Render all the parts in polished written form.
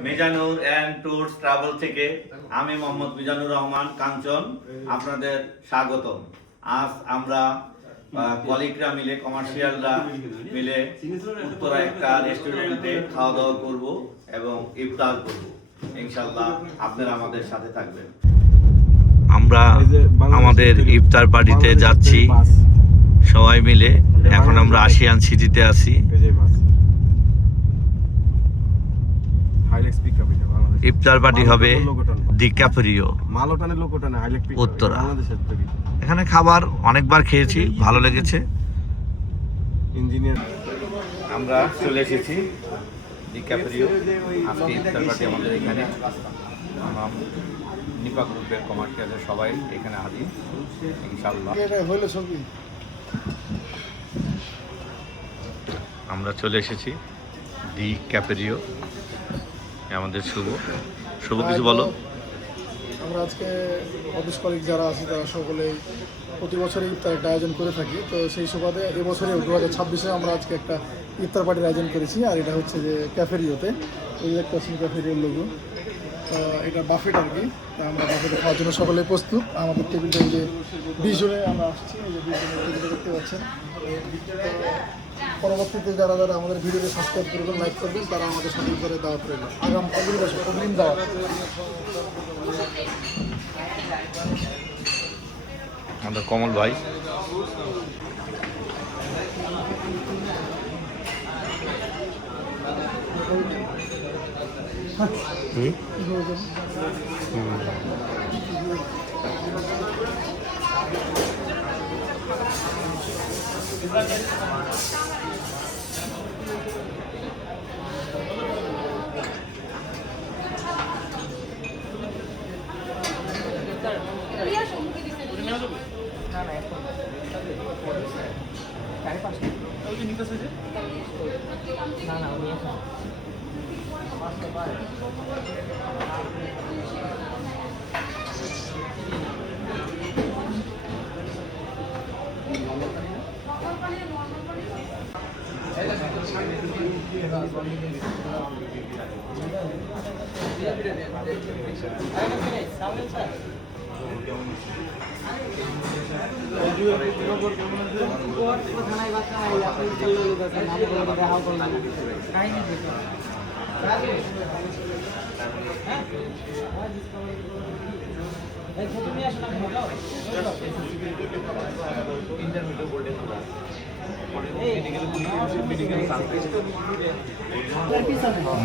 Mizanur and tours travel থেকে আমি মোহাম্মদ মিজানুর রহমান কাঞ্চন আপনাদের স্বাগতম। আজ আমরা কলিগরা মিলে কমার্শিয়ালরা মিলে উত্তরা একটা রেস্টুরেন্টে খাওয়া দাওয়া করব এবং ইফতার করব। ইনশাআল্লাহ আপনারা আমাদের সাথে থাকবেন। আমরা আমাদের ইফতার পার্টিতে যাচ্ছি সবাই মিলে। এখন আমরা আশিয়ান সিটিতে আছি। ইফতার পার্টি হবে দি ক্যাফেরিও উত্তরা। এখানে খাবার অনেকবার খেয়েছি, ভালো লেগেছে। আমরা চলে এসেছি দি ক্যাফেরিও। আজকে ইফতার পার্টি আমাদের এখানে নিপা গ্রুপের কমার্শিয়ালের সবাই এখানে হাজির ইনশাআল্লাহ। আমরা চলে এসেছি দি ক্যাফেরিও। আমাদের শুভ কিছু বলো। আমরা আজকে অফিস কলিগ যারা আছে তারা সকলেই প্রতি বছরই ইফতার একটা আয়োজন করে থাকি। তো সেই সুবাদে এবছরে 2026-এ আমরা আজকে একটা ইফতার পার্টির আয়োজন করেছি। আর এটা হচ্ছে যে ক্যাফেরিওতে, ওই একটা ক্যাফেরিওর লোগো। এটা বাফেট আর কি। তা আমরা বাফেটে খাওয়ার জন্য সকলেই প্রস্তুত। আমাদের টেবিলটা এই যে 20 জনে আমরা আসছি, এই যে 20 জনের টেবিলটা দেখতে পাচ্ছেন। পরবর্তীতে যারা যারা আমাদের ভিডিওতে সাবস্ক্রাইব করবেন, লাইক করবেন, তারা আমাদের সাথে করে দাওয়াত রইল। আগাম অগ্রিম দাওয়াত। আমাদের কমল ভাই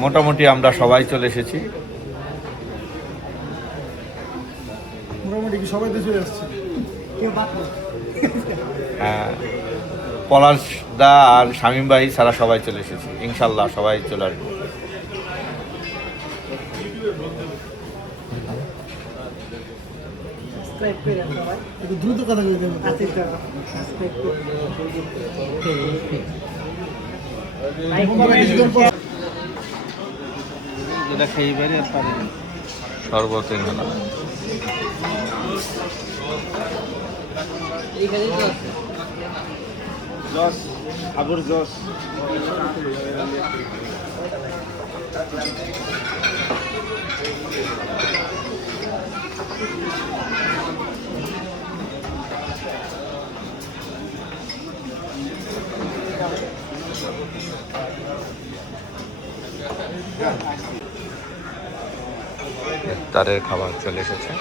মোটামুটি আমরা সবাই চলে এসেছি। মোটামুটি কি সবাই তো চলে আসছে? পলাশ দা আর শামীম ভাই সারা সবাই চলে এসেছি। ইনশাল্লাহ সবাই চলে আসবো। দ্রুত কথা বলতে শরবত আবুর জস ইফতারের খাবার চলে এসেছে।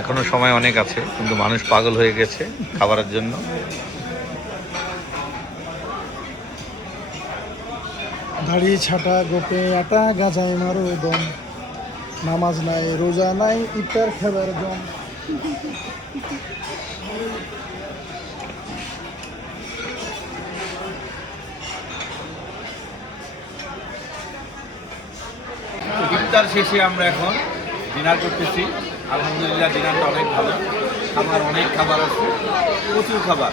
এখনো সময় অনেক আছে, কিন্তু মানুষ পাগল হয়ে গেছে খাবারের জন্য। দাড়ি ছাটা গোপে আটা গাজায় মারো দম, নামাজ নাই রোজা নাই ইফতার খাবার দম। ইফতার শেষে আমরা এখন ডিনার করতেছি। আলহামদুলিল্লাহ ডিনারটা অনেক ভালো। অনেক খাবার আছে, প্রচুর খাবার।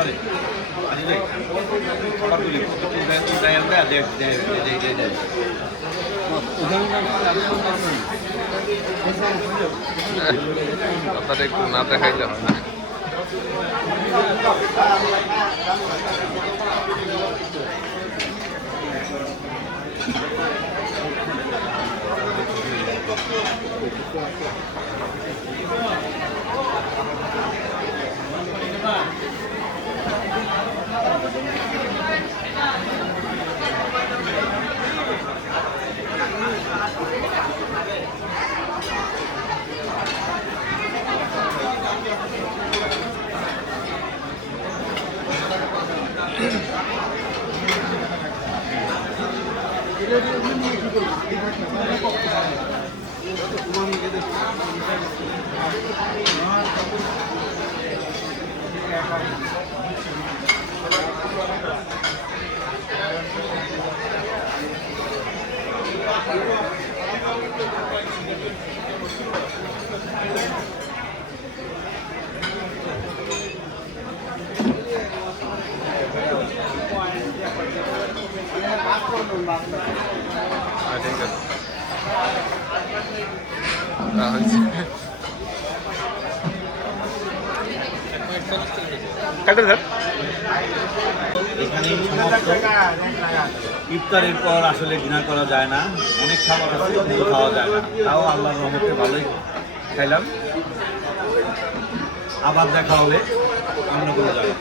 করে আনি ভাই খাবার তুলি উঠাই আনবে আর দেখ আপনারা একটু না দেখাইলে হয় না। ঠিক আছে কাটে স্যার এখানে ইফতারের পর আসলে ডিনার করা যায় না, অনেক খাবার আছে কিন্তু খাওয়া যায় না, তাও আল্লাহর রহমতে ভালোই খাইলাম। আবার দেখা হবে অন্য কোনো জায়গায়।